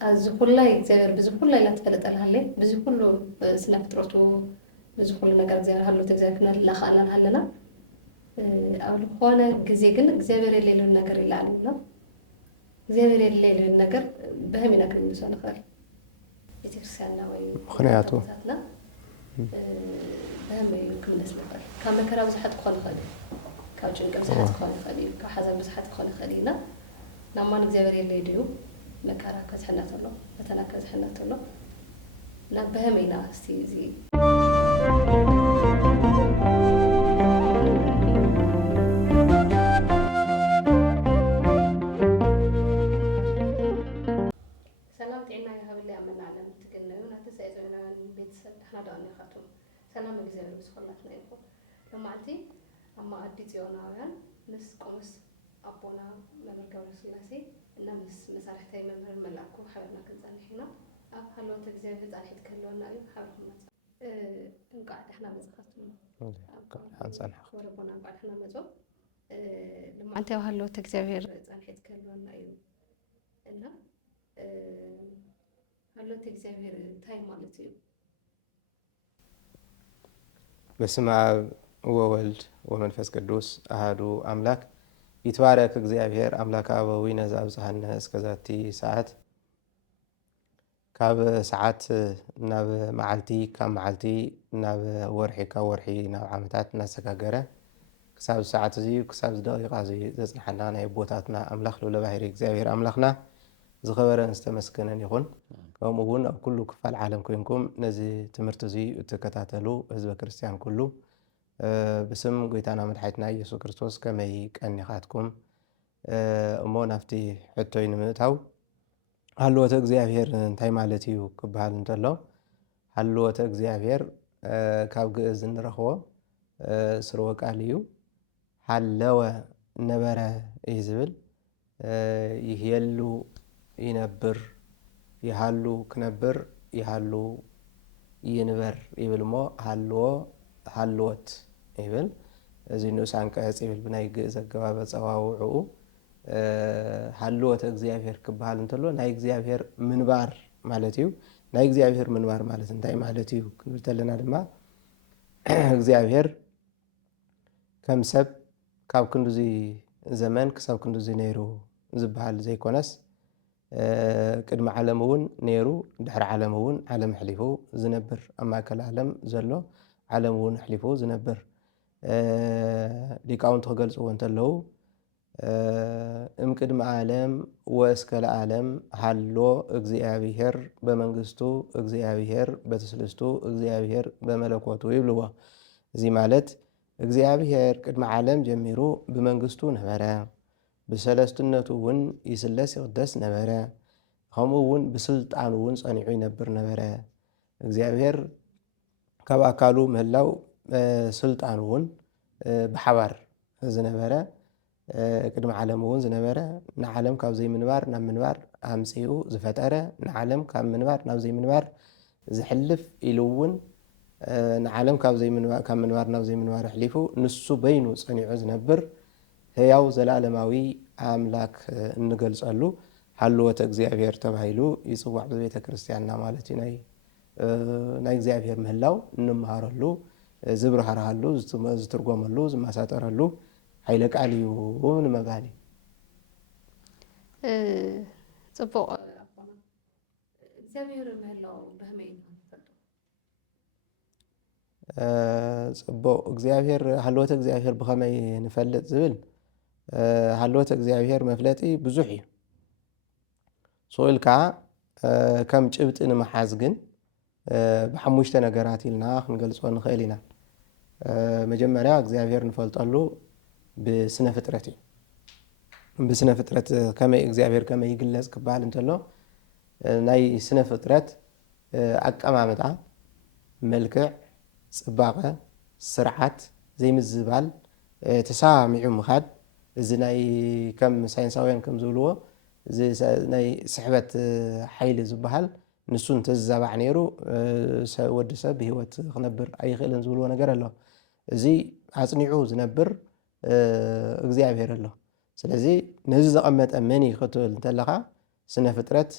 از كله እግዚአብሔር ብዙ كله لا تفلጠልሃለ ብዙ كله ስለ ፍጥረቱ ብዙ كله ነገር እግዚአብሔር ሃሎ ተዘክነል ለኻላን ሃለና አሁን ሆነ ጊዜ ግን እግዚአብሔር የሌለውን ነገር ይላል ነው እግዚአብሔር የሌለውን ነገር በህም ይነግረኝ ይሰልፋል ቤተክርስቲያንና ወይ ምክንያቱ በህም ይልኩም ነስልፋል ከመከራ ብዙሓት ኮን ኸዲ ካብ ጭንቀት ብዙሓት ኮን ኸዲ ካብ ሓዘን ብዙሓት ኮን ኸዲና ናማን እግዚአብሔር የሌለዩ መከራ ከዝሕናተሎ ፈተና ከዝሕናተሎ እና በህመይና እስቲ እዚ ሰላም ጤና ይሃብልኝ አመናለን ትገነዩ ናተሳይዘና ቤተሰብ ሓዳን ይኻቱም ሰላም እግዚአብሔር ብስኹላትና ይኹን ለማዕልቲ አማ አዲስ ዮናውያን ምስ ቆምስ አቦና መምህር ስላሴ እና ምስ መሳርሕታይ መምህር መላኩ ሓበርና ክንጸንሕና ኣብ ሃልወት እግዚአብሔር ጻንሒት ከለወና እዩ ሓበርኩም መጽ እንቃዕ ደሕና መጽኻቱም ሓንጸንሕ ወረቦና እንቃዕ ደሕና መጾ ለማዕልቲ ኣብ ሃልወት እግዚአብሔር ጻንሒት ከለወና እዩ እና ሃልወት እግዚአብሔር እንታይ ማለት እዩ? በስመ አብ ወወልድ ወመንፈስ ቅዱስ አሐዱ አምላክ ይትባረክ እግዚአብሔር አምላክ አበዊነ ዘአብጽሐነ እስከዛቲ ሰዓት ካብ ሰዓት ናብ መዓልቲ ካብ መዓልቲ ናብ ወርሒ ካብ ወርሒ ናብ ዓመታት እናሰጋገረ ክሳብ ሰዓት እዚ ክሳብ ደቂቃ እዚ ዘጽንሐና ናይ ቦታትና አምላክ ለባህሪ እግዚአብሔር አምላክና ዝኸበረን ዝተመስገነን ይኹን። ከምኡ እውን ኣብ ኩሉ ክፋል ዓለም ኮይንኩም ነዚ ትምህርቲ እዚ እትከታተሉ ህዝበ ክርስቲያን ኩሉ بسم قويتانا مدحيتنا يسوع كريستوس كما يقنيخاتكم እሞ ናፍቲ ሕቶይ ንምእታው ሃልወተ እግዚአብሔር እንታይ ማለት እዩ ክበሃል እንተሎ ሃልወተ እግዚአብሔር ካብ ግእዝ እንረኽቦ ስርወ ቃል እዩ ሃለወ ነበረ እዩ ዝብል ይህሉ ይነብር ይሃሉ ክነብር ይሃሉ ይንበር ይብል እሞ ሃልዎ ሃልወት ይብል እዚ ንኡስ አንቀጽ ይብል ብናይ ግእዝ አገባብ ፀዋውዑ ሃልወተ እግዚአብሔር ክበሃል እንተሎ ናይ እግዚአብሔር ምንባር ማለት እዩ። ናይ እግዚአብሔር ምንባር ማለት እንታይ ማለት እዩ ክንብል ተለና ድማ እግዚአብሔር ከም ሰብ ካብ ክንዱዚ ዘመን ክሳብ ክንዱዚ ነይሩ ዝበሃል ዘይኮነስ ቅድሚ ዓለም እውን ነይሩ ድሕሪ ዓለም እውን ዓለም ሕሊፉ ዝነብር ኣብ ማእከል ዓለም ዘሎ ዓለም እውን ሕሊፉ ዝነብር ሊቃውንት ክገልጽዎ እንተለዉ እምቅድመ ዓለም ወእስከ ለዓለም ሃሎ እግዚአብሔር በመንግስቱ እግዚአብሔር በትስልስቱ እግዚአብሔር በመለኮቱ ይብልዎ። እዚ ማለት እግዚአብሔር ቅድመ ዓለም ጀሚሩ ብመንግስቱ ነበረ፣ ብሰለስትነቱ እውን ይስለስ ይቅደስ ነበረ፣ ከምኡ እውን ብስልጣኑ እውን ጸኒዑ ይነብር ነበረ። እግዚአብሔር ካብ ኣካሉ ምህላው ስልጣኑ እውን ብሓባር ዝነበረ ቅድሚ ዓለም እውን ዝነበረ ንዓለም ካብ ዘይምንባር ናብ ምንባር ኣምፂኡ ዝፈጠረ ንዓለም ካብ ምንባር ናብ ዘይምንባር ዝሕልፍ ኢሉ እውን ንዓለም ካብ ምንባር ናብ ዘይምንባር ሕሊፉ ንሱ በይኑ ጸኒዑ ዝነብር ህያው ዘላለማዊ ኣምላክ እንገልጸሉ ሃልወተ እግዚአብሔር ተባሂሉ ይጽዋዕ በቤተ ክርስቲያንና ማለት እዩ። ናይ እግዚአብሔር ምህላው እንመሃረሉ ዝብራህርሃሉ ዝትርጎመሉ ዝማሳጠረሉ ኃይለ ቃል እዩ ንምባል ጽቡቕ እግዚአብሔር ምህላው በህመይ ጽቡቕ እግዚአብሔር ሃልወተ እግዚአብሔር ብኸመይ ንፈልጥ ዝብል ሃልወተ እግዚአብሔር መፍለጢ ብዙሕ እዩ። ሶኢልካ ከም ጭብጢ ንምሓዝ ግን ብሓሙሽተ ነገራት ኢልና ክንገልጾ ንኽእል ኢና። መጀመሪያ እግዚአብሔር ንፈልጠሉ ብስነ ፍጥረት እዩ። ብስነ ፍጥረት ከመይ እግዚአብሔር ከመይ ይግለጽ ክበሃል እንተሎ ናይ ስነ ፍጥረት ኣቀማምጣ መልክዕ ጽባቐ ስርዓት ዘይምዝባል ተሳሚዑ ምኻድ እዚ ናይ ከም ሳይንሳውያን ከም ዝብልዎ እዚ ናይ ስሕበት ሓይሊ ዝበሃል ንሱ እንተዛባዕ ነይሩ ወዲ ሰብ ብሂወት ክነብር ኣይኽእልን ዝብልዎ ነገር ኣሎ። እዚ ኣጽኒዑ ዝነብር እግዚአብሔር ኣሎ። ስለዚ ነዚ ዘቐመጠ መን ክትብል እንተለኻ ስነ ፍጥረት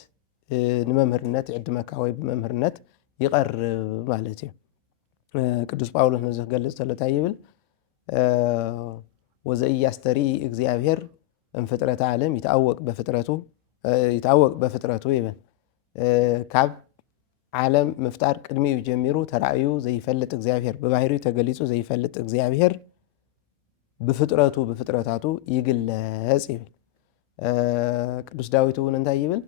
ንመምህርነት ይዕድመካ ወይ ብመምህርነት ይቐርብ ማለት እዩ። ቅዱስ ጳውሎስ ነዚ ክገልጽ ተሎ እንታይ ይብል? ወዘኢያስተርኢ እግዚአብሔር እምፍጥረተ ዓለም ይትአወቅ በፍጥረቱ ይብል። ካብ ዓለም ምፍጣር ቅድሚኡ ጀሚሩ ተራእዩ ዘይፈልጥ እግዚአብሔር ብባህሪኡ ተገሊጹ ዘይፈልጥ እግዚአብሔር ብፍጥረታቱ ይግለጽ ይብል። ቅዱስ ዳዊት እውን እንታይ ይብል?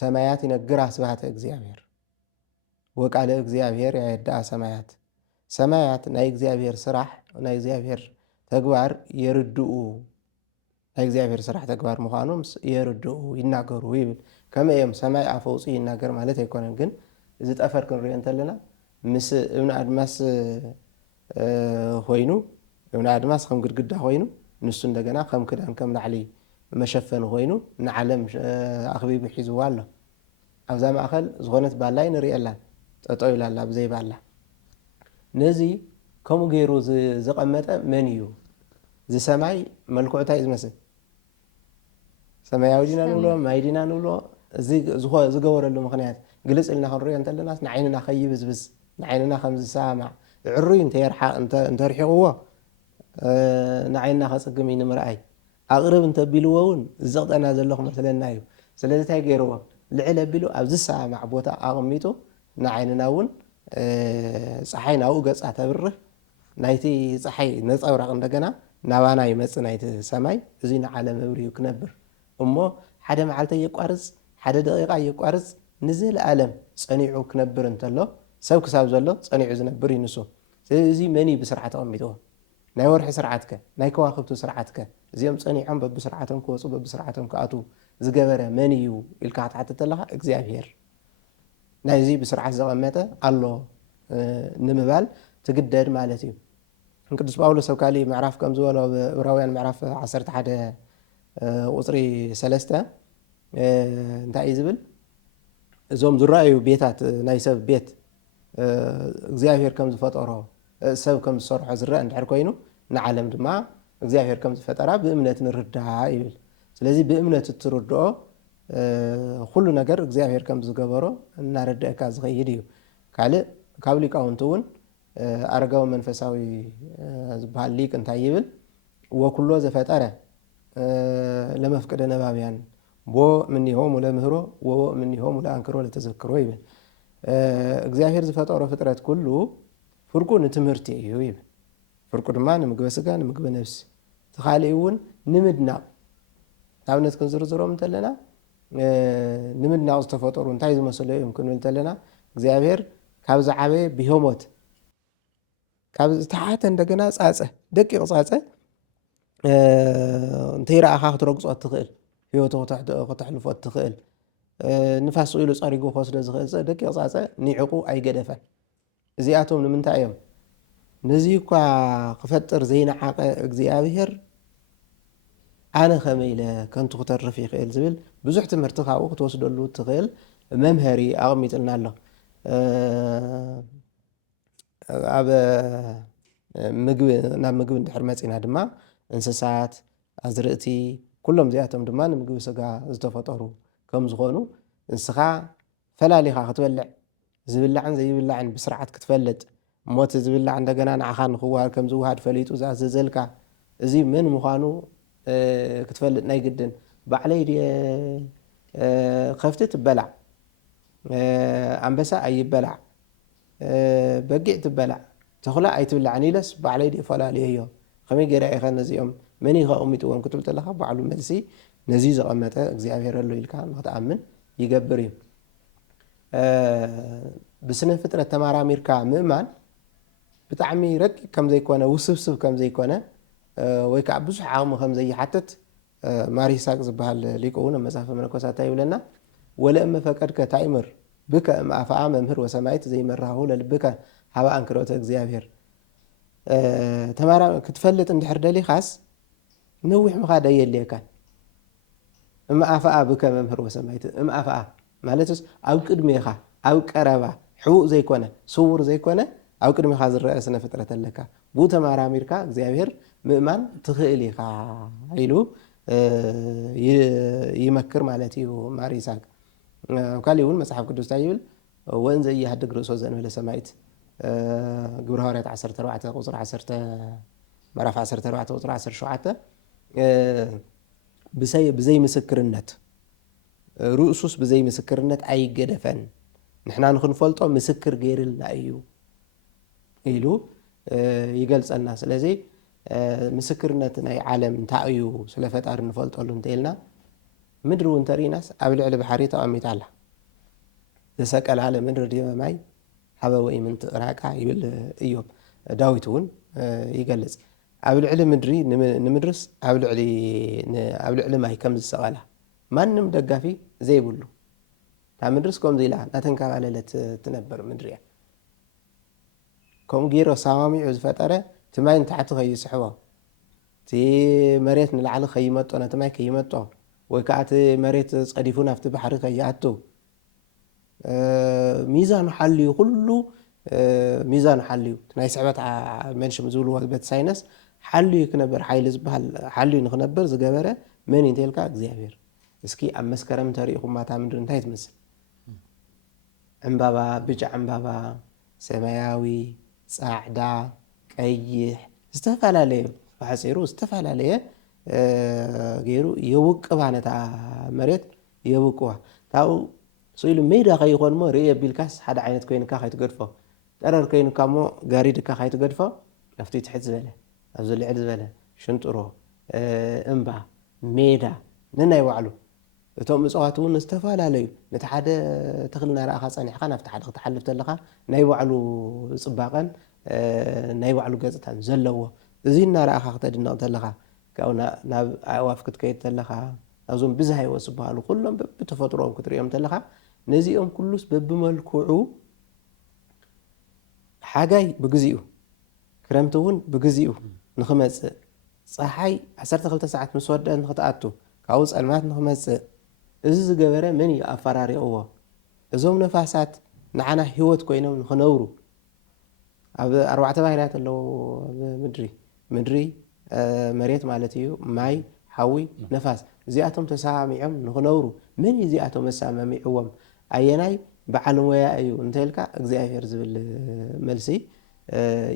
ሰማያት ይነግራ ስብሐተ እግዚአብሔር ወቃለ እግዚአብሔር ያየድአ ሰማያት። ሰማያት ናይ እግዚአብሔር ስራሕ ናይ እግዚአብሔር ተግባር የርድኡ ናይ እግዚአብሔር ስራሕ ተግባር ምዃኖም የርድኡ ይናገሩ ይብል። ከመይ እዮም ሰማይ ኣፈ ውፅኡ ይናገር ማለት ኣይኮነን፣ ግን እዚ ጠፈር ክንሪኦ እንተለና ምስ እብነ ኣድማስ ኮይኑ እብነ ኣድማስ ከም ግድግዳ ኮይኑ ንሱ እንደገና ከም ክዳን ከም ላዕሊ መሸፈኒ ኮይኑ ንዓለም ኣኽቢቡ ሒዝዋ ኣሎ። ኣብዛ ማእኸል ዝኾነት ባላይ ንሪኢ ኣላን ጠጠው ኢላ ኣላ ብዘይ ባላ። ነዚ ከምኡ ገይሩ ዝቐመጠ መን እዩ? እዚ ሰማይ መልክዑ እንታይ እዩ ዝመስል? ሰማያዊ ዲና ንብሎ ማይ ዲና ንብሎ እዚ ዝገበረሉ ምክንያት ግልፅ ኢልና ክንሪኦ እንተለና ንዓይንና ከይብዝብዝ ንዓይንና ከም ዝሰማዕ ዕሩይ እንተርሒቕዎ ንዓይንና ከፅግም እዩ ንምርኣይ ኣቕርብ እንተቢልዎ እውን ዝዘቕጠና ዘሎ ክመስለና እዩ። ስለዚ እንታይ ገይርዎ? ልዕል ኣቢሉ ኣብ ዝሰማዕ ቦታ ኣቕሚጡ ንዓይንና እውን ፀሓይ ናብኡ ገፃ ተብርህ ናይቲ ፀሓይ ነፀብራቕ እንደገና ናባና ይመፅእ ናይቲ ሰማይ እዚ ንዓለም መብርሂ ክነብር እሞ ሓደ መዓልተ የቋርፅ ሓደ ደቂቓ የቋርፅ ንዘለኣለም ፀኒዑ ክነብር እንተሎ ሰብ ክሳብ ዘሎ ፀኒዑ ዝነብር እዩ ንሱ። ስለዚ መን ብስርዓት ተቐሚጥዎ? ናይ ወርሒ ስርዓትከ ናይ ከዋክብቲ ስርዓትከ እዚኦም ፀኒዖም በብስርዓቶም ክወፁ በብስርዓቶም ክኣትዉ ዝገበረ መን እዩ ኢልካ ክትሓትት ተለካ እግዚኣብሔር ናይዚ ብስርዓት ዘቐመጠ ኣሎ ንምባል ትግደድ ማለት እዩ። ቅዱስ ጳውሎስ ኣብ ካሊእ ምዕራፍ ከም ዝበሎ ዕብራውያን ምዕራፍ 11 ቁፅሪ 3 እንታይ እዩ ዝብል? እዞም ዝረኣዩ ቤታት ናይ ሰብ ቤት እግዚኣብሔር ከም ዝፈጠሮ ሰብ ከም ዝሰርሖ ዝረአ እንድሕር ኮይኑ ንዓለም ድማ እግዚኣብሔር ከም ዝፈጠራ ብእምነት ንርዳእ ይብል። ስለዚ ብእምነት እትርድኦ ኩሉ ነገር እግዚኣብሔር ከም ዝገበሮ እናረድአካ ዝኸይድ እዩ። ካልእ ካብ ሊቃውንቲ እውን ኣረጋዊ መንፈሳዊ ዝበሃል ሊቅ እንታይ ይብል? ወኩሎ ዘፈጠረ ለመፍቅደ ነባብያን ቦ ምኒሆሙ ለምህሮ ወቦ ምኒሆሙ ለኣንክሮ ለተዘክሮ ይብል። እግዚኣብሔር ዝፈጠሮ ፍጥረት ኩሉ ፍርቁ ንትምህርቲ እዩ ይብል። ፍርቁ ድማ ንምግበ ስጋ ንምግበ ነፍሲ ተኻሊእ እውን ንምድናቕ ንኣብነት ክንዝርዝሮም እንተለና ንምድናቕ ዝተፈጠሩ እንታይ ዝመስሉ እዮም ክንብል እንተለና እግዚኣብሔር ካብ ዝዓበየ ብሄሞት ካብ ዝተሓተ እንደገና ፃፀ ደቂቕ ፃፀ እንተይረኣኻ ክትረግፆ ትኽእል ህይወቱ ክተሕልፎ ትኽእል ንፋስ ኢሉ ፀሪጉ ክወስዶ ዝኽእል ደቂቕ ፃፀ ኒዕቁ ኣይገደፈን። እዚኣቶም ንምንታይ እዮም? ነዚ እኳ ክፈጥር ዘይነዓቐ እግዚኣብሔር ኣነ ከመይ ኢለ ከንቱ ክተርፍ ይኽእል ዝብል ብዙሕ ትምህርቲ ካብኡ ክትወስደሉ ትኽእል መምሃሪ ኣቐሚጥልና ኣሎ። ኣብ ናብ ምግቢ እንድሕር መፂና ድማ እንስሳት ኣዝርእቲ ኩሎም እዚኣቶም ድማ ንምግቢ ስጋ ዝተፈጠሩ ከም ዝኾኑ ንስኻ ፈላሊኻ ክትበልዕ ዝብላዕን ዘይብላዕን ብስርዓት ክትፈልጥ እሞት ዝብላዕ እንደገና ንዓኻ ንክዋሃድ ከም ዝውሃድ ፈሊጡ ዝኣዘዘልካ እዚ ምን ምዃኑ ክትፈልጥ ናይ ግድን። ባዕለይ ከፍቲ ትበላዕ፣ ኣንበሳ ኣይበላዕ፣ በጊዕ ትበላዕ፣ ተኽላ ኣይትብላዕን ኢለስ ባዕለይ ፈላለየ እዮ ከመይ ገይረ ኢኸ ነዚኦም መን ከቕሚጥዎም ክትብል ተለካ ባዕሉ መልሲ ነዚ ዘቐመጠ እግዚኣብሔር ኣሎ ኢልካ ንክትኣምን ይገብር እዩ። ብስነ ፍጥረት ተመራሚርካ ምእማን ብጣዕሚ ረቂቅ ከም ዘይኮነ ውስብስብ ከም ዘይኮነ ወይ ከዓ ብዙሕ ዓቕሚ ከም ዘይሓትት ማር ይስሐቅ ዝበሃል ሊቁ እውን ኣብ መጽሓፈ መነኮሳት ይብለና ወለእመ ፈቀድከ ታእምር ብከ እምኣፍኣ መምህር ወሰማይት ዘይመራሁ ለልብከ ሃበ አንክሮተ እግዚኣብሔር። ክትፈልጥ እንድሕር ደሊኻስ ነዊሕ ምኻድ ኣየድልየካን። እምኣፍኣ ብከ መምህር ወሰማይት እምኣፍኣ ማለትስ ኣብ ቅድሜኻ ኣብ ቀረባ ሕቡእ ዘይኮነ ስውር ዘይኮነ ኣብ ቅድሜኻ ዝረአ ስነ ፍጥረት ኣለካ ብኡ ተመራሚርካ እግዚኣብሔር ምእማን ትኽእል ኢኻ ኢሉ ይመክር ማለት እዩ ማር ይስሐቅ ካልእ እውን መጽሓፍ ቅዱስ እንታይ ይብል ወእንዘ ኢያሃድግ ርእሶ ዘእንበለ ሰማይት ግብረ ሐዋርያት 14 ቁፅሪ 10 ምዕራፍ 14 ቁፅሪ 17 ብዘይ ምስክርነት ርእሱስ ብዘይ ምስክርነት ኣይገደፈን ንሕና ንክንፈልጦ ምስክር ገይርልና እዩ ኢሉ ይገልጸና ስለዚ ምስክርነት ናይ ዓለም እንታይ እዩ ስለ ፈጣሪ ንፈልጠሉ እንተኢልና ምድሪ እውን ተሪእናስ ኣብ ልዕሊ ባሕሪ ተቐሚጣ ኣላ ዘሰቀላለ ምድሪ ዲበ ማይ ሃበ ወይ ምንቲ ራቃ ይብል እዮም ዳዊት እውን ይገልጽ ኣብ ልዕሊ ምድሪ ንምድርስ ኣብ ልዕሊ ማይ ከም ዝሰቐላ ማንም ደጋፊ ዘይብሉ እታ ምድርስ ከምዚ ኢላ ናተንከባለለት ትነብር ምድሪ እያ ከምኡ ገይሩ ሳዋሚዑ ዝፈጠረ እቲ ማይ ንታሕቲ ከይስሕቦ እቲ መሬት ንላዕሊ ከይመጦ ነቲ ማይ ከይመጦ ወይ ከዓ እቲ መሬት ፀዲፉ ናብቲ ባሕሪ ከይኣቱ ሚዛኑ ሓልዩ ኩሉ ሚዛኑ ሓልዩ ናይ ስሕበት መንሽም ዝብልዎ ቤት ሳይነስ ሓልዩ ክነብር ሓይሊ ዝበሃል ሓልዩ ንክነብር ዝገበረ መን እንተልካ እግዚኣብሔር እስኪ ኣብ መስከረም ተሪኢኹም ማታ ምድሪ እንታይ ትመስል ዕምባባ ብጫ ዕምባባ ሰማያዊ ጻዕዳ ቀይሕ ዝተፈላለዩ ባሕፂሩ ዝተፈላለዩ ገይሩ የውቅባ ነታ መሬት የውቅባ ታው ስኢሉ ሜዳ ከይኾን ሞ ርእየ ቢልካስ ሓደ ዓይነት ኮይንካ ከይትገድፎ ጠረር ኮይንካ ሞ ጋሪድካ ከይትገድፎ ኣብቲ ትሕት ዝበለ ኣብዚ ልዕል ዝበለ ሽንጥሮ እምባ ሜዳ ነናይ ባዕሉ እቶም እፅዋት እውን ዝተፈላለዩ ነቲ ሓደ ተኽሊ ናርኣኻ ፀኒሕካ ናብቲ ሓደ ክትሓልፍ ተለኻ ናይ ባዕሉ ፅባቐን ናይ ባዕሉ ገፅታን ዘለዎ እዚ እናርኣኻ ክተድንቕ ተለኻ ካብኡ ናብ ኣዕዋፍ ክትከይድ ተለኻ ኣብዞም ብዝሃ ህይወት ዝበሃሉ ኩሎም ብተፈጥሮኦም ክትሪኦም ተለኻ ነዚኦም ኩሉስ በብመልክዑ ሓጋይ ብግዚኡ ክረምቲ እውን ብግዚኡ ንኽመፅእ ፀሓይ 12 ሰዓት ምስ ወድአት ንኽትኣቱ ካብኡ ፀልማት ንኽመፅእ እዚ ዝገበረ መን እዩ ኣፈራሪቕዎ እዞም ነፋሳት ንዓና ህይወት ኮይኖም ንኽነብሩ ኣብ 4 ባህርያት ኣለዎ ምድሪ መሬት ማለት እዩ ማይ ሓዊ ነፋስ እዚኣቶም ተሰማሚዖም ንኽነብሩ መን እዩ እዚኣቶም መሳመሚዕዎም ኣየናይ በዓል ሞያ እዩ እንተልካ እግዚኣብሔር ዝብል መልሲ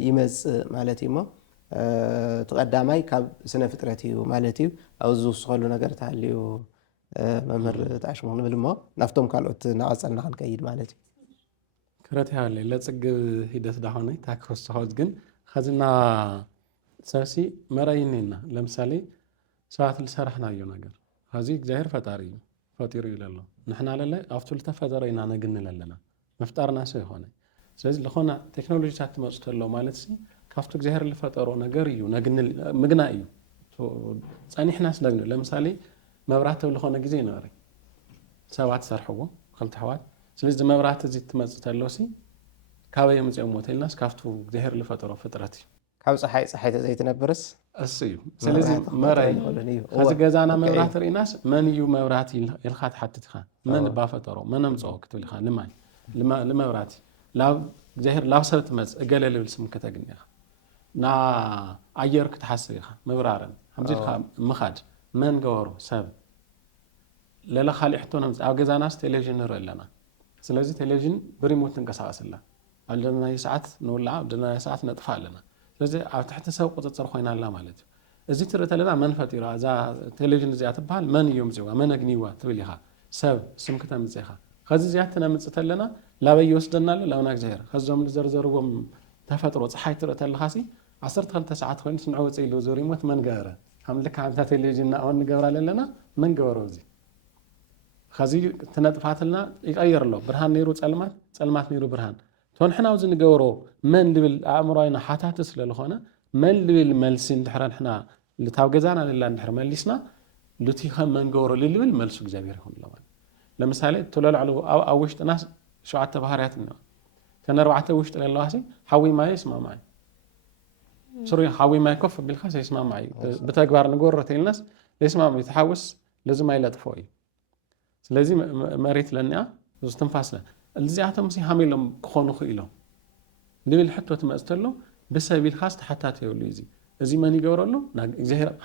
ይመፅእ ማለት እዩ ሞ ተቐዳማይ ካብ ስነ ፍጥረት እዩ ማለት እዩ ኣብዚ ዝውስኸሉ ነገር ተሃልዩ መምህር ተኣሽሙ ንብል ሞ ናፍቶም ካልኦት ናቐፀልና ክንከይድ ማለት እዩ ክረትያለ ለፅግብ ሂደት ዳሆነይ ታክረስተሆት ግን ከዝና ሰሲ መራይኒና ለምሳሌ ሰባት ልሰራሕናዮ ነገር ከዚ እግዚኣብሔር ፈጣሪ እዩ ፈጢሩ ኢሉ ኣሎ ንሕና ለለ ኣብቲ ልተፈጠረና ነግንል ኣለና መፍጣርና ሰው ይኾነ ስለዚ ዝኾነ ቴክኖሎጂታት ትመፁ ተሎ ማለት ካብቲ እግዚኣብሔር ዝፈጠሮ ነገር እዩ ነግንል ምግና እዩ ፀኒሕና ስነግንል ለምሳሌ መብራት ዝኾነ ግዜ ይነበረ ሰባት ሰርሕዎ ክልተ ኣሕዋት ስለዚ መብራት እዚ ትመፅእ ተሎሲ ካበይ መፅኦም ሞተልናስ ካብቱ እግዚኣብሔር ዝፈጠሮ ፍጥረት እዩ ካብ ፀሓይ ተዘይትነብርስ እሱ እዩ ስለዚ መራይ ከዚ ገዛና መብራት ርኢናስ መን እዩ መብራት ኢልካ ትሓትት ኢኻ መን ባፈጠሮ መን ኣምፅኦ ክትብል ኢኻ ንማይ ንመብራት ላብ እግዚኣብሔር ላብ ሰብ ትመፅእ እገለ ልብል ስም ከተግኒ ኢኻ ና ኣየር ክትሓስብ ኢኻ ምብራርን ከምዚ ኢልካ ምኻድ መን ገበሮ ሰብ ለለ ካልእ ሕቶ ነምፅእ ኣብ ገዛናስ ቴሌቭዥን ንርኢ ኣለና ስለዚ ቴሌቭዥን ብሪሞት ትንቀሳቀስላ ኣብ ደናይ ሰዓት ንውላዓ ኣብ ደናይ ሰዓት ነጥፋ ኣለና ስለዚ ኣብ ትሕቲ ሰብ ቁፅፅር ኮይና ኣላ ማለት እዩ እዚ ትርኢ ተለና መን ፈጢራ እዛ ቴሌቭዥን እዚኣ ትበሃል መን እዮም ምፅዋ መን ኣግኒዋ ትብል ኢኻ ሰብ ስም ክተምፅእ ኢኻ ከዚ እዚኣ ተነምፅእ ተለና ላበይ ይወስደና ኣሎ ላብና እግዚኣብሔር ከዞም ዝዘርዘርዎም ተፈጥሮ ፀሓይ ትርኢ ተለኻሲ 12 ሰዓት ኮይኑ ስንዑ ወፅእ ኢሉ እዚ ሪሞት መን ገበረ ከም ልካ ኣብታ ቴሌቭዥን ናኦን ንገብራ ኣለና መን ገበሮ እዚ ከዚ ትነጥፋትልና ይቀየር ኣሎ ብርሃን ነይሩ ፀልማት ነይሩ ብርሃን ቶንሕና ኣብዚ ንገብሮ መን ልብል ኣእምሮይና ሓታት ስለዝኾነ መን ልብል መልሲ እንድሕረ ንሕና ልታብ ገዛና ለላ እንድሕር መሊስና ልቲ ከም መን ገበሮ ልብል መልሱ እግዚኣብሔር ይኹን ኣሎ ለምሳሌ ትለልዕሉ ኣብ ውሽጥና 7 ባህርያት እኒዋ ተን 4 ውሽጢ ዘለዋሲ ሓዊ ማይ ይስማማዕ ስሩ ሓዊ ማይ ኮፍ ቢልካ ይስማማዕ ብተግባር ንገብሮ ተይልናስ ለይስማማዕ ተሓውስ ለዚ ማይ ለጥፎ እዩ ስለዚ መሬት ለኒኣ ዝትንፋስለ እዚኣቶም ሲ ሃሚሎም ክኾኑ ክኢሎም ልብል ሕቶ ትመፅእ ተሎ ብሰብ ኢልካስ ተሓታት የብሉ እዚ መን ይገብረሉ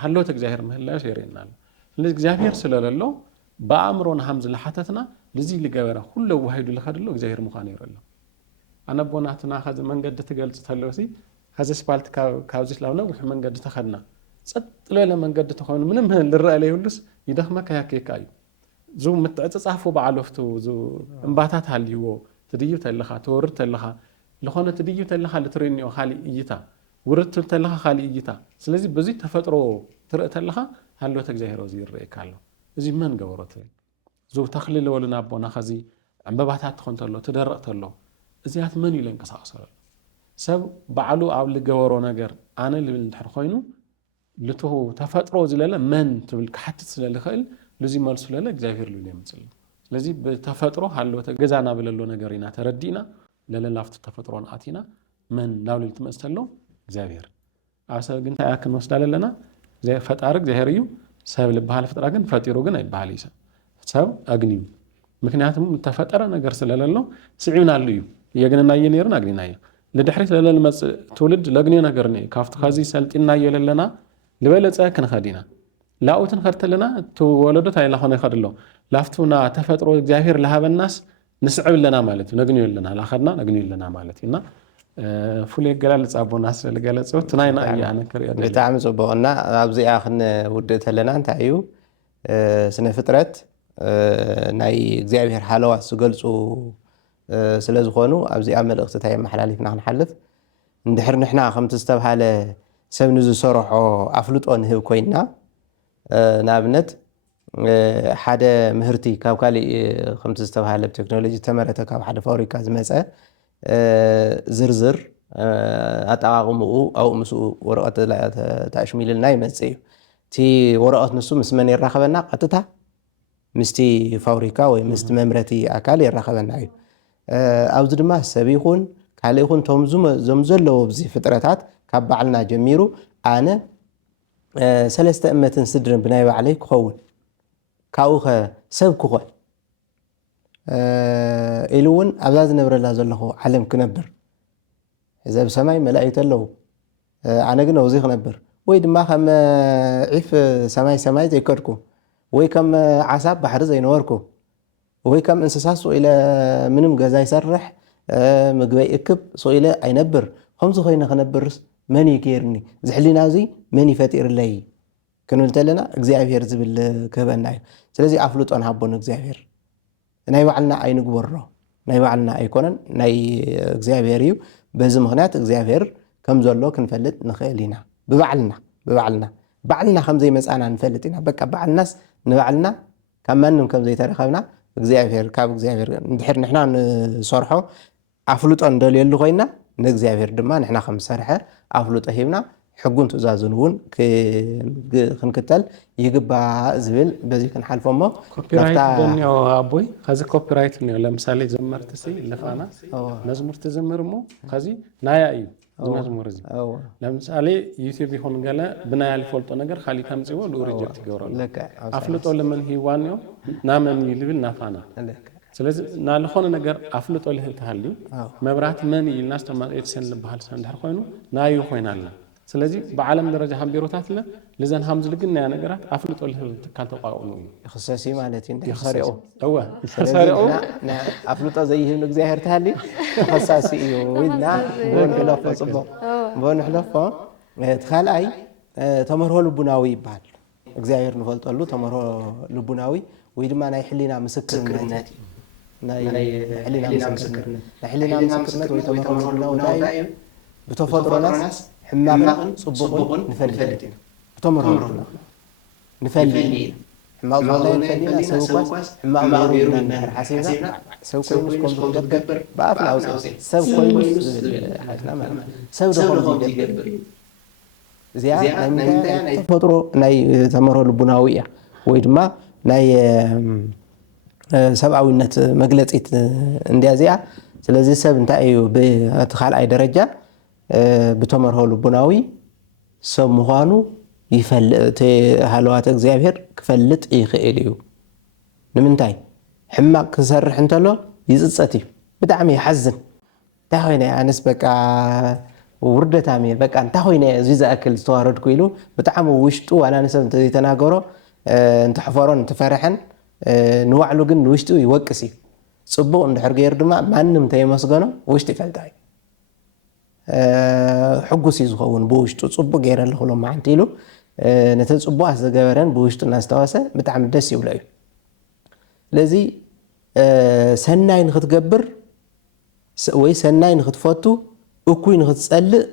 ሃሎት እግዚኣብሔር ምህላዮስ የርእየና ኣሎ እግዚአብሔር ስለሌለው በአእምሮና ሐምዝ ለሐተትና ለዚህ ልገበራ ሁሉ ወሃይዱ ለኸድሎ እግዚአብሔር ሙኻን ይረሎ አነቦናትና ኸዘ መንገድ ትገልጽ ተለውሲ ኸዘ ስፓልት ካውዚስ ላውና ወህ መንገድ ተኸድና ጸጥ ለለ መንገድ ተኾኑ ምንም ልረአ ለይሁልስ ይደኽመካ ያከይካዩ ዙ ምትዕጽጻፉ በዓለፍቱ ዙ እንባታት ሃልይዎ ትድይብ ተለኻ ተወርድ ተለኻ ለኾነ ትድይብ ተለኻ ለትሬኒዮ ኻሊ እይታ ውርድ ተለኻ ኻሊ እይታ ስለዚህ በዚህ ተፈጥሮ ትርእ ተለኻ ሃልወተ እግዚአብሔር እዚ ይርአካ ኣሎ እዚ መን ገበሮት ዙ ተኽሊል ወልና አቦና ኸዚ ዕምበባታት ትኾን ተሎ ትደርቕ ተሎ እዚያት መን ኢሉ እንቀሳቀሰሉ ሰብ ባዕሉ ኣብ ልገበሮ ነገር ኣነ ልብል እንድሕር ኮይኑ ልትሁ ተፈጥሮ ዝለለ መን ትብል ክሓትት ስለልኽእል ለዚ መልሱ ለለ እግዚአብሔር ልብል የምፅል ስለዚህ በተፈጥሮ ሃልወተ ገዛና ብለሎ ነገር ኢና ተረዲና ለለላፍቱ ተፈጥሮን ኣቲና መን ናብልል ትመስተሎ እግዚአብሔር ኣብ ሰብ ግን እንታይ ክንወስዳ ለለና ፈጣሪ እግዚአብሔር እዩ ሰብ ልበሃል ፍጥራ ግን ፈጢሩ ግን አይበሃል እዩ ሰብ አግኒዩ ምክንያቱም ተፈጠረ ነገር ስለሌሎ ስዒብናሉ እዩ የግንናየ ነይርን አግኒናየ ለድሕሪት ለለል መጽ ትውልድ ለግኒ ነገር ነይ ካፍት ኸዚ ሰልጢና የለለና ልበለጸ ክንኸዲና ላኡትን ኸርተለና ተወለዶት አይላ ሆነ ይኸድሎ ላፍቱና ተፈጥሮ እግዚአብሔር ለሃበናስ ንስዕብ ለና ማለት ነግኒ የለና ላኸድና ነግኒ የለና ማለት እና ፉል የገላለጽ አቦናስ ለገለጸው ትናይና ያነ ከሪያ በጣም ጽቡቅና አብዚያ ኸን ውደተ ለና እንታዩ ስነ ፍጥረት ናይ እግዚአብሔር ሓለዋስ ዝገልጹ ስለዝኾኑ ኣብዚኣ መልእኽቲ ታይ መሐላሊፍና ክንሓልፍ እንድሕር ንሕና ከምቲ ዝተብሃለ ሰብ ንዝሰርሖ ኣፍልጦ ንህብ ኮይና ንኣብነት ሓደ ምህርቲ ካብ ካሊእ ከምቲ ዝተብሃለ ቴክኖሎጂ ተመረተ ካብ ሓደ ፋብሪካ ዝመፀ ዝርዝር ኣጠቃቅምኡ ኣብኡ ምስኡ ወረቐት ተኣሽሚልልና ይመፅእ እዩ እቲ ወረቐት ንሱ ምስ መን ይራኸበና ቀጥታ ምስቲ ፋብሪካ ወይ ምስቲ መምረቲ ኣካል ይራኸበና እዩ ኣብዚ ድማ ሰብ ይኹን ካልእ ይኹን ቶም ዞም ዘለዎ ብዚ ፍጥረታት ካብ ባዕልና ጀሚሩ ኣነ ሰለስተ እመትን ስድርን ብናይ ባዕለይ ክኸውን ካብኡ ኸ ሰብ ክኾን ኢሉ እውን ኣብዛ ዝነብረላ ዘለኹ ዓለም ክነብር እዚ ኣብ ሰማይ መላእክት ኣለዉ ኣነ ግን ኣብዚ ክነብር ወይ ድማ ከም ዒፍ ሰማይ ዘይከድኩ ወይ ከም ዓሳ ባሕሪ ዘይነበርኩ ወይ ከም እንስሳ ሶኢለ ምንም ገዛ ይሰርሕ ምግበይ እክብ ሶኢለ ኣይነብር ከምዚ ኮይነ ክነብርስ መን ይገይርኒ ዝሕሊና እዚ መን ይፈጢርለይ ክንብል ተለና እግዚአብሔር ዝብል ክህበና እዩ ስለዚ ኣፍልጦ ንሃቦን እግዚአብሔር ናይ ባዕልና ኣይንግበሮ ናይ ባዕልና ኣይኮነን ናይ እግዚአብሔር እዩ በዚ ምክንያት እግዚአብሔር ከም ዘሎ ክንፈልጥ ንኽእል ኢና ባዕልና ከም ዘይመፃና ንፈልጥ ኢና በቃ ባዕልናስ ንባዕልና ካብ ማንም ከም ዘይተረኸብና እግዚአብሔር ካብ እግዚአብሔር እንድሕር ንሕና ንሰርሖ ኣፍልጦ እንደልየሉ ኮይና ንእግዚአብሔር ድማ ንሕና ከም ዝሰርሐ ኣፍልጦ ሂብና ሕጉን ትእዛዙን እውን ክንክተል ይግባእ ዝብል በዚ ክንሓልፎ እሞ ኮፒራይት ደንዮ ኣቦይ ከዚ ኮፒራይት ነው ለምሳሌ ዘመርት ሲ ለፋና መዝሙር ትዘምር እሞ ከዚ ናያ እዩ መዝሙር እዚ ለምሳሌ ዩቲዩብ ይኹን ገለ ብናያ ልፈልጦ ነገር ካሊ ከምጽዎ ሪጀክት ይገብራሉ ኣፍልጦ ለምን ሂዋንዮ ናመን ይልብል ናፋና ስለዚህ ናልኾነ ነገር ኣፍልጦ ልህብ ተሃልዩ መብራት መን ኢልና ዝተማጽየት ሰን ልበሃል ሰንድሕር ኮይኑ ናዩ ኮይናልና ስለዚህ በዓለም ደረጃ ሃምቢሮታት ለዘን ሃምዝ ልግና ነገራት ኣፍልጦ ልህብ ትካል ተቋቁሙ ይኽሰሲ ማለት እዩ ኸሪኦ ሰሪኦ ኣፍልጦ ዘይህብ ንእግዚአብሔር ተሃልዩ ኸሳሲ እዩ ኢልና ወንሕለፎ ጽቡቕ ወንሕለፎ ትኻልኣይ ተመርሆ ልቡናዊ ይበሃል እግዚአብሔር ንፈልጠሉ ተመርሆ ልቡናዊ ወይ ድማ ናይ ሕሊና ምስክርነት ናይ ሕሊና ምስክርነት ወይ ተመርሆ ልቡናዊ እንታይ ብተፈጥሮናስ ሕማቅን ጽቡቕን ንፈልጥ ብተመርሆ ንፈልጥ ሕማቅ ዝኾነ ንፈልጥና ሰብኳስ ሕማቅ ነይሩ እንድሕር ሓሲብና ሰብ ኮይኑስ ከምዚ ክገብር ብኣፍና ኣውፅእ ሰብ ኮይኑስ ሓስና ማለት ሰብ ደኸምዚ ይገብር እዚኣ ናይ ተፈጥሮ ናይ ተመርሆ ልቡናዊ እያ ወይ ድማ ናይ ሰብኣዊነት መግለፂት እንድያ እዚኣ ስለዚ ሰብ እንታይ እዩ ብቲ ካልኣይ ደረጃ ብተመርሆ ልቡናዊ ሰብ ምዃኑ ይፈልጥ ሃለዋት እግዚአብሔር ክፈልጥ ይኽእል እዩ ንምንታይ ሕማቅ ክሰርሕ እንተሎ ይፅፀት እዩ ብጣዕሚ ይሓዝን እንታይ ኮይነ ኣነስ በቃ ውርደታሚ በቃ እንታይ ኮይነ እዚ ዝኣክል ዝተዋረድኩ ኢሉ ብጣዕሚ ውሽጡ ዋላ ንሰብ እንተዘይተናገሮ انت حفرون انت فرحن نوعلو جن وشتو يوقسي صبو اندحر غير دما مانم تيمسغنو وشتي فلتاي حقوسي زخون بوشتو صبو غير له لو معنتيلو نتن صبو اسغبرن بوشتو ناستواسه بتعم دس يبلاي لذي سناي نختغبر ወይ ሰናይ ንኽትፈቱ እኩይ ንኽትጸልእ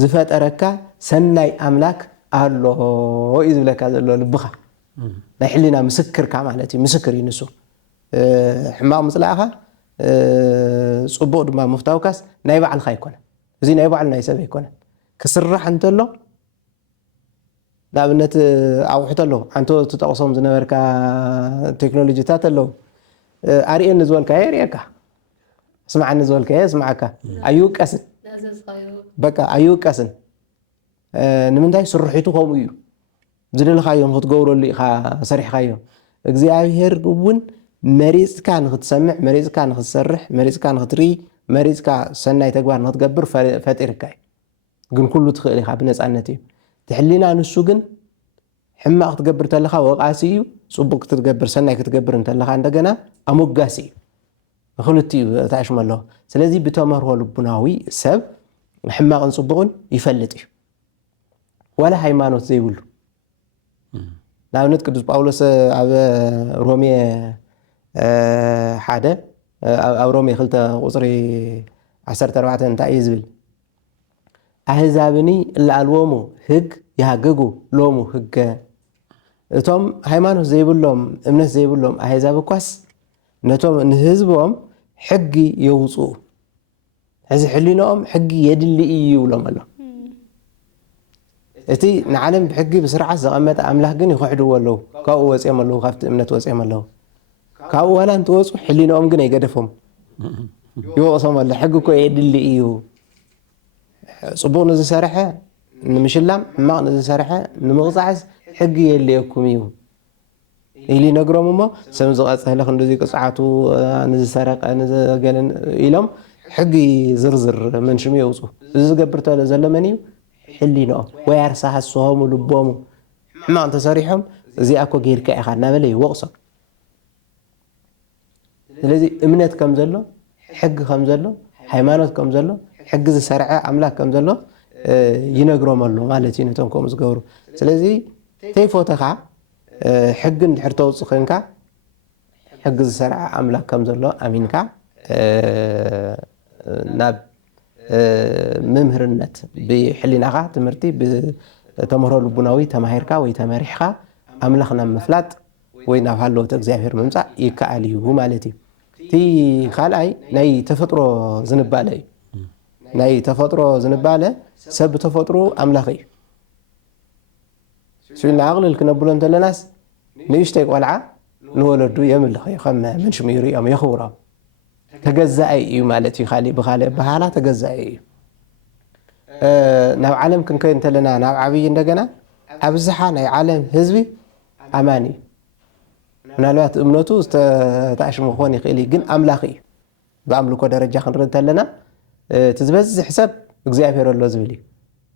ዝፈጠረካ ሰናይ ኣምላክ ኣሎ እዩ ዝብለካ ዘሎ ልብኻ ናይ ሕሊና ምስክርካ ማለት እዩ ምስክር እዩ ንሱ ሕማቕ ምጽላእኻ ጽቡቕ ድማ ምፍታውካስ ናይ ባዕልኻ ኣይኮነን እዚ ናይ ባዕል ናይ ሰብ ኣይኮነን ክስራሕ እንተሎ ንኣብነት ኣቑሑት ኣለዉ ሓንቶ ትጠቕሶም ዝነበርካ ቴክኖሎጂታት ኣለዉ أريء النزول كاير ياكا اسمع النزول كاير اسمعك أيوك أسن بقى أيوك أسن نمن داي سرحيتو هم يو زين الخايم خد جورو اللي خا صريح خايم إجزاء هيربون مريض كان خد سمع مريض كان خد سرح مريض كان خد ري مريض كا سنة يتجبر نتجبر فاتير كاي جن كله تخيل خا بناس عنتي تحلينا عن السجن حما تجبر تلخا وقاسيو صبك تتجبر سنة كتجبر انت لخا عندنا أموجاسي خلتي تعيش ماله سلازي بتمر هو لبناوي سب حما نصبغن يفلتي ولا هيمانوت زي يقولوا لا نتكدس باولس على رومي حدا أو رومي خلته قصري 14 انت يزبل أهزابني الألومو هج يهججو لومو هج توم هيمانوت زي يقولهم امنه زي يقولهم أهزاب كويس نتوم نهزبهم حقي يوصو هذا حلينهم حقي يدلي يولهم الله اتي نعلم بحقي بسرعه زقمت املاح جن يخحدوا ولو كاو وصيم الله خفت امنت وصيم الله كاو ولا انت وصو حلينهم جن يقدفهم يوصم الله حقكو يدلي يو صبون ز سرحه نمشلام ما ز سرحه نمغصعز حقي يلي يكم يو إلي نقرأ ماما سمزقات هلا خندوزي قصعاتو نزسرق نزقلن إلهم حقي زرزر من شمية وصو إذا قبرت على زلمانيو حلي نقم ويرسح الصهام ولبامو ما أنت صريحهم زي أكو غير كأخذ نعمله وقصك الذي إمنت كم زلوا حق كم زلوا حيمانات كم زلوا حق زسرعة أملاك كم زلوا ينقرأ مالو مالتي نتومكم زقورو الذي تيفوتها حق ندحر توصخنكا حق زسرع أملاك كم زلو أمينكا ناب ممهرنت بحليناغا تمرتي بتمهرو لبناوي تماهيركا ويتماريحكا أملاخنا مفلات ويناب هالو تقزيافير ممسع يكاليو مالتي تي خالعي ناي تفطرو زنبالي ناي تفطرو زنبالي سب تفطرو أملاخي سوينا أغلل كنبولن تلناس نيشتك والعا نولدو يملخ يخم من شميري أم يخورا تجزأي مالتي خالي بخالي بحالة تجزأي ناو عالم كن كنت لنا ناو عبي ندقنا أبزحانا عالم هزبي أماني نالوات امنوتو تعيش مخواني خيلي جن أملاخي بأملكو درجة خنرد تلنا تزبز حساب اكزيافير الله زبلي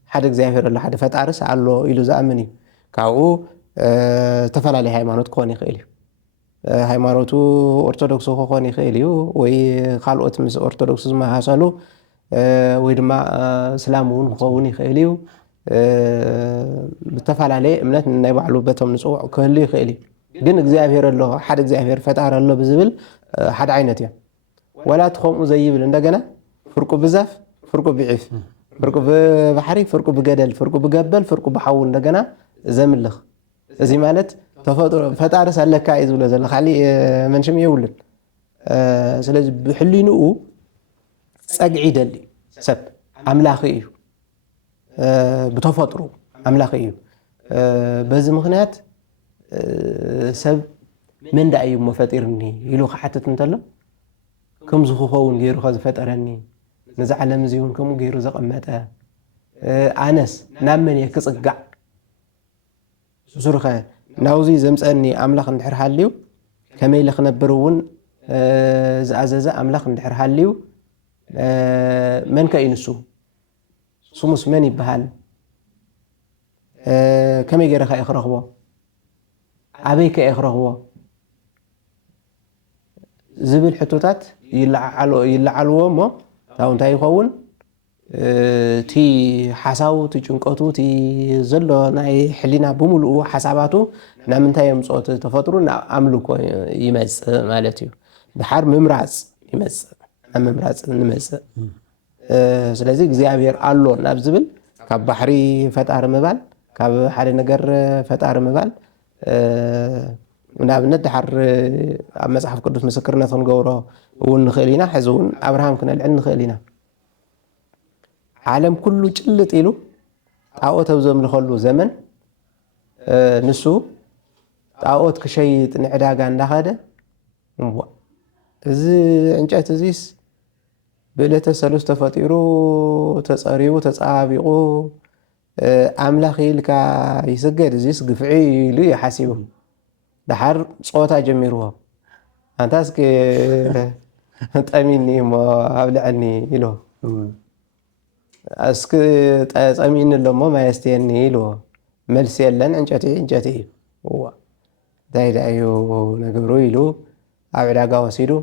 حد اكزيافير الله حد فتعرس على إلو زأمني كاو تفعل عليه هيمانوت كوني خيلي هيمانوتو أرثوذكس كوني خيلي وي خالوت مس أرثوذكس ما حصلوا ويدما سلامون كوني خيلي تفعل عليه امنات نيبعلو بتم نصوع كلي خيلي جن እግዚአብሔር الله حد እግዚአብሔር ፈጣሪ الله بزبل حد عينتي ولا تخوم زي بل እንደገና ፍርቁ بزاف ፍርቁ بعيف ፍርቁ بحري ፍርቁ بجدل ፍርቁ بجبل ፍርቁ بحول እንደገና زملخ እዚ ማለት ተፈጥሮ ፈጣሪ ሰለካ እዩ ዝብለ ዘለ खाሊ መንሽም ይውልን ስለዚህ ብሕሊንኡ ጸግዒ ደሊ ሰብ አምላኽ እዩ بتفطሩ አምላኽ እዩ በዚ ምክንያት ሰብ من دعي مفطرني يلو خحتت انتلو كم زخوخون غيرو خز فطرني نزعلم زيون كم غيرو زقمطه انس نامن يكصقع زرخه ناوزي زمصني املاح اندحر حاليو كمي لخ نبرون زعزز املاح اندحر حاليو من كاينسو سمس من يبحال كمي غير خا يخرخبو عبيك يخرخبو زبل حتوتات يلعلو مو تاو انت يخون تي حساو تجنقتو تي زلو ناي حلينا بملؤ حساباتو نامنتاي يمصوت تفطرو املكو يمص مالتي بحر ممراص يمص ممراص نمص ስለዚህ እግዚአብሔር አሎ ናብ ዝብል ካብ ባሕሪ ፈጣሪ ምባል ካብ ሓደ ነገር ፈጣሪ ምባል ንኣብነት ድሓር ኣብ መጽሓፍ ቅዱስ ምስክርነት ክንገብሮ እውን ንኽእል ኢና ሕዚ እውን ኣብርሃም ክነልዕል ንኽእል ኢና ዓለም ኩሉ ጭልጥ ኢሉ ጣዖት ኣብ ዘምልኸሉ ዘመን ንሱ ጣዖት ክሸይጥ ንዕዳጋ እንዳኸደ እዚ ዕንጨት እዚስ بلته سلوس تفطيرو تصاريو تصابيقو املاخي لكا يسجد زيس قفعي لي يحاسبه دحر صوتا جميروها انتاسك تاميني ما ابلعني يلو اسك تامين لما ما يستيني يلو ملس يلن انجتي هو دايدايو نغبرو يلو ابعداغا وسيدو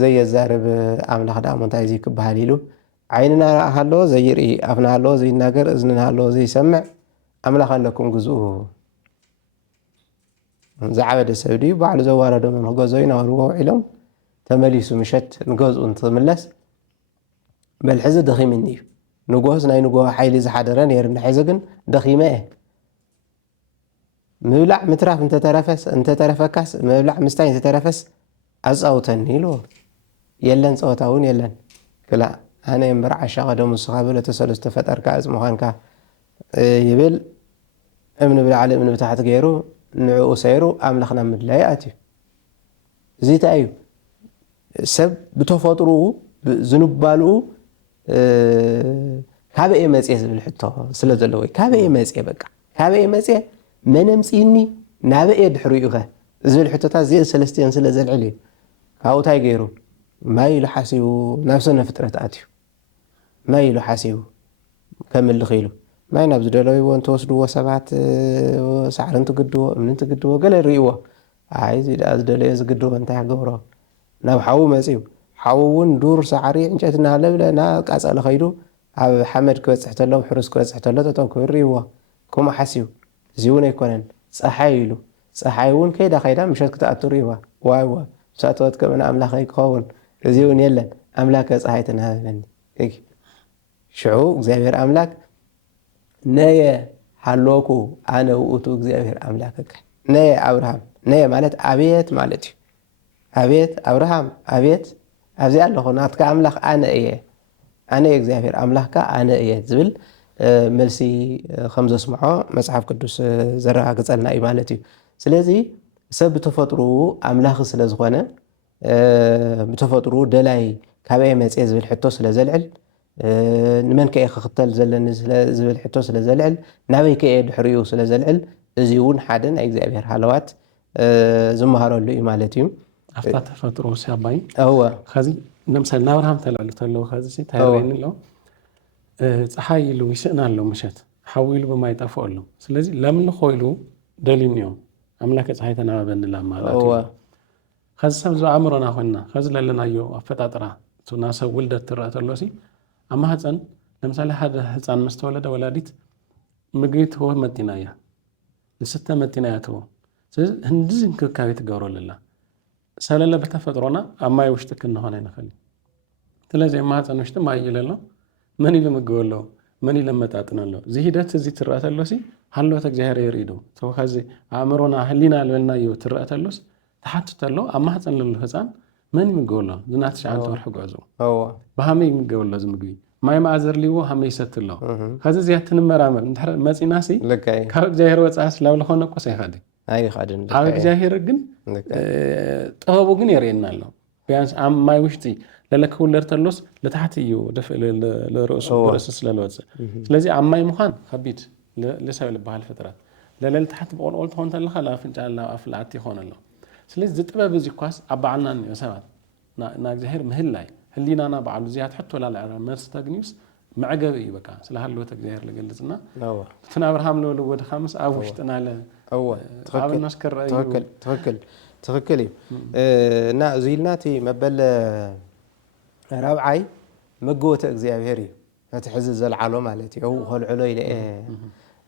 زي الزارب أملاخ دامنتاي زي كبهاليلو عيننا هالو زي يري أفنا هالو زي الناقر إذننا هالو زي سمع أملاخ لكم جزءه زعبد السعودي بعد زوارة من هجوزين وروه علم تمليس مشت نجوز أنت ملس بل حزة دخي مني نجوز ناي نجوه حيلي زحدران يرن حزقن دخي ماء مبلع متراف أنت ترفكس مبلع مستعين تترفس أزاوتني له يلن صوتاون يلن كلا أنا يمبر عشاق دوم الصحابة لتسلس تفتر كأز مخانكا يبل ابن بالعلي ابن بتاعت غيره نعو سيرو أملخنا من لا يأتي زيت أيو سب بتفاطرو ذنوب بالو كابا إيه مسيح بالحطة سلة اللوي كابا إيه مسيح بقى كابا إيه مسيح منمسيني نابا إيه بحريقها زي الحطة زي السلستين سلة زي العلي هاو تاي غيرو ما يلو حاسيو نفسنا فترة آتيو ما يلو حاسيو كمل خيلو ما ينبز دلوي وان توصدوا وسبعت سعرن تقدوا من تقدوا قال الريوة عايز إذا أزدلي أزقدوا انتهى قبرا ناو حاو ماسيو حاوون دور سعري انجاتنا لبلا نا أسأل خيلو حمد كويس حتى لو حرس كويس حتى لو تتوكو الريوة كوما حاسيو زيونا يكونن صحايلو صحايون كيدا خيدا مشات كتأتو ريوة وايوا ساتوات كمان أملاك يكون زيون يلا أملاك صحيتنا هذا مني شعو زيفير أملاك نايا حلوكو أنا وأتو زيفير أملاكك نايا أبراهام نايا مالت أبيت مالتي أبيت أبراهام أبيت أبزي الله ناتك أملاك أنا زيفير أملاك أنا زبل ملسي خمسة سمعة مسحف قدوس زرعة قصلنا مالتي سلازي سب تفطرو أملاخ سلازغوانا بتفطرو دلاي كابي مسيح زبل حتو سلازلعل نمن كي خختل زلن زبل حتو سلازلعل نابي كي دحريو سلازلعل زيون حدن اكزابير حلوات زمهارو اللي مالتيم أفتا تفطرو سياباي هو خازي نمسال ناورهم تلعلو تلو خازي سي تايرين اللو صحاي لو يسئنا اللو مشات حويلو بما يطفو اللو سلازي لمن خويلو دلين يوم أملاك صحيتنا بن الله مالاتي خذ سبز عمرنا هنا خذ لنا يو أفتاترا تناس ولدت ترى تلوسي أما هذا لمثال هذا هذا مستولد ولاديت مجيت هو مدينايا لستة مدينايات هو هندزين كايت جورو لله سأل بتفطرنا أما يوشتك إنه هنا نخلي تلازم ما هذا نشته ما يجي له مني لما جول له مني لما تعطنا له زهيدات زي ترى تلوسي هلو تجهر يريدو سو خزي عمرنا هلينا لنا يو ترى تلوس تحت تلو أما هذا الهزان من يقوله زنات شعان تروح جوزو هو بهم يقول لازم يجي ما يمعذر لي هو هم يستر له خزي زيادة المرامل نتحر ماسي ناسي كارك جاهر وتعس لو لخونا قصي خادي أي خادم كارك جاهر جن تهابو جن يرينا له بيانس عم ما يوشتي لك هو اللي تلوس لتحت يو دفع لرأسه برأسس للوز لذي عم ما يمخان خبيت لسه بهال الفترات لا تحت بقول قلت هون تلخ لا فنجان لا أفلعتي هون الله سلز زتبه بزي كواس أبعنا يا سبب ناجهر مهلاي هلينا أنا بعد زياد حتى ولا لا ما استغنيس معجب يبقى سلهالو تجزير لجلسنا تنا أبراهام لو ود خامس أوش تناله تفكلي نا زيلناتي مبل رابعي مجوة إغزيابيري فتحزز العالم مالتي أو هالعلو إلى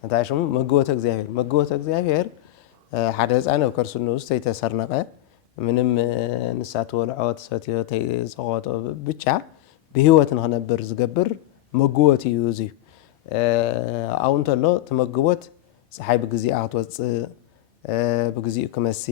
أنت عشان مجوة إغزيابير مجوة إغزيابير حدث أنا وكرسونو استيتسرنا ምንም ንሳት ወልዖት ሰትዮት ዘቆጦ ብቻ በህይወትና ነበር ዝገብር መግወት እዩ እዚ አሁን ተሎ ተመግቦት ፀሐይ በግዚኡ አትወጽ በግዚኡ ከመሲ